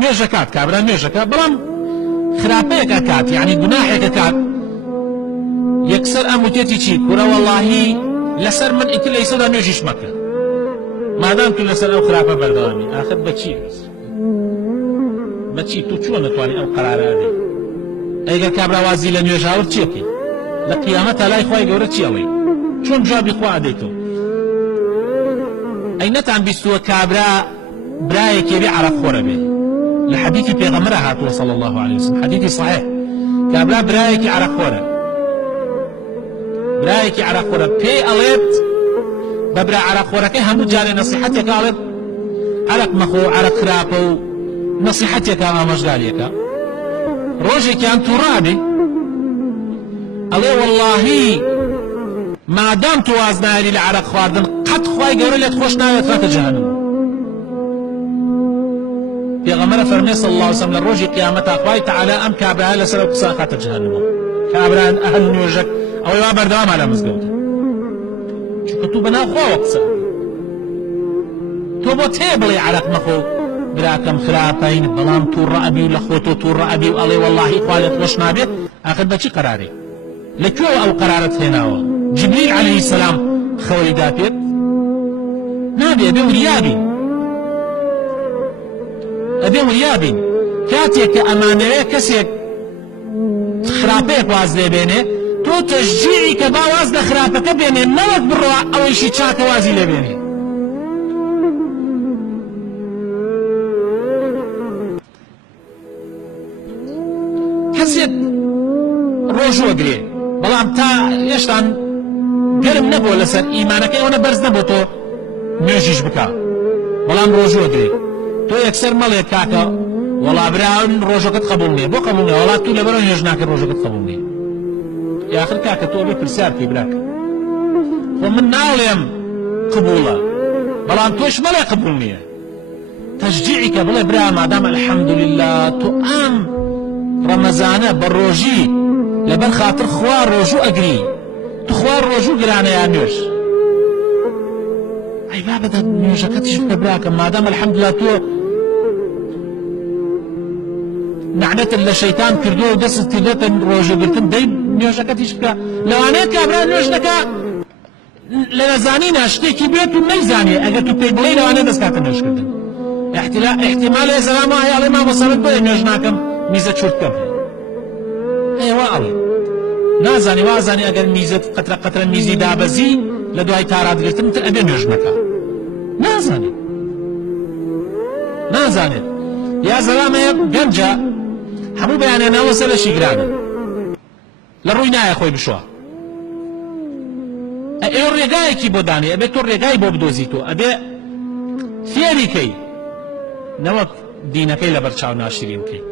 نوێژەکات کابرا نوێژەکە بەڵام خراپەیەکە کات یعنی گوناحێکە کات یەکسەر ئەم وتێتی چی کوڕە وەڵڵاهی لەسەر من ئیتر لە ئیسەدا نوێژیش مەکە مادام تو لەسەر ئەو خراپە بەردەوامی ئاخر بەچی تو چۆن نەتوانی ئەو قەرارە ئەدەی ئەگەر کابرا وازی لە نوێژاوت چیەکەی لە قیامەتە لای خوای گەورە چی ئەڵێ چۆن جوابی خوا ئەدەیتەوە ئەی نەتان بیستووە کابرا برایەکێ بێ عەرەقخۆرە بێ لە حەدیثی پێغەمبەرە هاتووە صلی الله عليه وسلم حەدیثی صحیح کابرا برایەکی عەرەقخۆرە برایەکی عەرەقخۆرە پێی ئەڵێت بە برا عەرەقخۆرەکەی هەموو جارێ نەسیحەتێکە ئەڵێت عەرەق مەخۆ عەرەق خراپە و نەسیحەتێکە ئامۆژگاریەکە ڕۆژێکیان تووڕابێ ئەڵێ وەڵڵاهی مادام تو وازنایلی لە عەرەق خواردن قەت خوای گەورە لێت خۆش ناوێت ڕاتە جەهەنەم پێغەمبەر فەرمێ صلی الله علیه وسلم لە ڕۆژی قیامەتا خوای تەعالا ئەم کابرایە لەسەر ئەو قسە خاتە جەهەنەمەوە کابرایان ئەهل نوێژەک ئەوەی وا بەردەوامە لە مزگەوتە چونکە تو بەناو خواوە قسە تۆ بۆ تێ بڵێ عەرەق مەخۆ براکەم خراپەین بەڵام تووڕە ئەبی و لە خۆتۆ تووڕە ئەبی و ئەڵێ وەڵڵاهی خوا لێت خۆش نابێت ئاخر بەچی قەرارێ لەکوێوە ئەو قەرارەت هێناوە جبریل عەلەیهی سەلام خەوەری دا پێت نابێ ئەبێ وریابین ئەبێ وریابین کاتێک کە ئەمانەوێ کەسێک خراپەیەک واز لێ بێنێ تۆ تەشجیعی کە با واز لە خراپەکە بێنێ نەوەک بڕۆ ئەوەیشی چاکە وازی لێ بێنێ کەسێک ڕۆژ وەگرێ بەڵام تا هێشتان گەرم نەبووە لەسەر ئیمانەکەی ئەوە بەرز نەبوو تۆ نوێژیش بکە بەڵام ڕۆژ وەگرێ تۆ یەکسەر مەڵێ کاکە وەڵا براون ڕۆژەکەت قبول نییە بۆ قبول نییە وەڵا تو لەبەرەوە نوێژ ناکەی ڕۆژەکەت قبول نییە یاخر کاکە تۆ بێ پرسیار کەی براکە خۆ من ناڵێم قبوڵە بەڵام تۆش مەڵێ قبول نییە تەشجیعی کە بڵێ برا مادام الحەمدولله تۆ ئەم ڕەمەزانە بە ڕۆژی لەبەر خاتر خوا ڕۆژوو ئەگری تو خوا ڕۆژوو گرانەیان نوێژ ئەی با بەدە نوێژەکەتیش بکە براکە مادام الحەمدولله تۆ نعنەتت لە شەیتان کردووە و دەستت کردوتە ڕۆژەگرتن دەی نوێژەکەتیش بکە لەوانەیە کابرا نوێژ دەکا لە نەزانینە شتێکی بێت و نەیزانێ ئەگەر تو پێی بڵێ لەوانەیە دەستکاتە نوێژکردن احتیمال هێزەرام وایە ئەڵێ مامۆسەڵت بۆیە نوێژ ناکەم میزە چورتکەم ئێوە ئەڵێ نازانی وازانی ئەگەر میزت قەترە قەترە میزی دابەزی لە دوای تارادگرتن تر ئەبێ نوێژ نەکا نازانێت یا زەرامەیە گەنجە هەموو بەیانە ناوەسە لە شیگرانە لە ڕووی نایە خۆی بشوە ئێوە ڕێگایەکی بۆ دانێ ئەبێت تۆ ڕێگای بۆ بدۆزیتۆ ئەبێ فێریکەی نەوەک دینەکەی لە بەرچاو ناشرین بکەی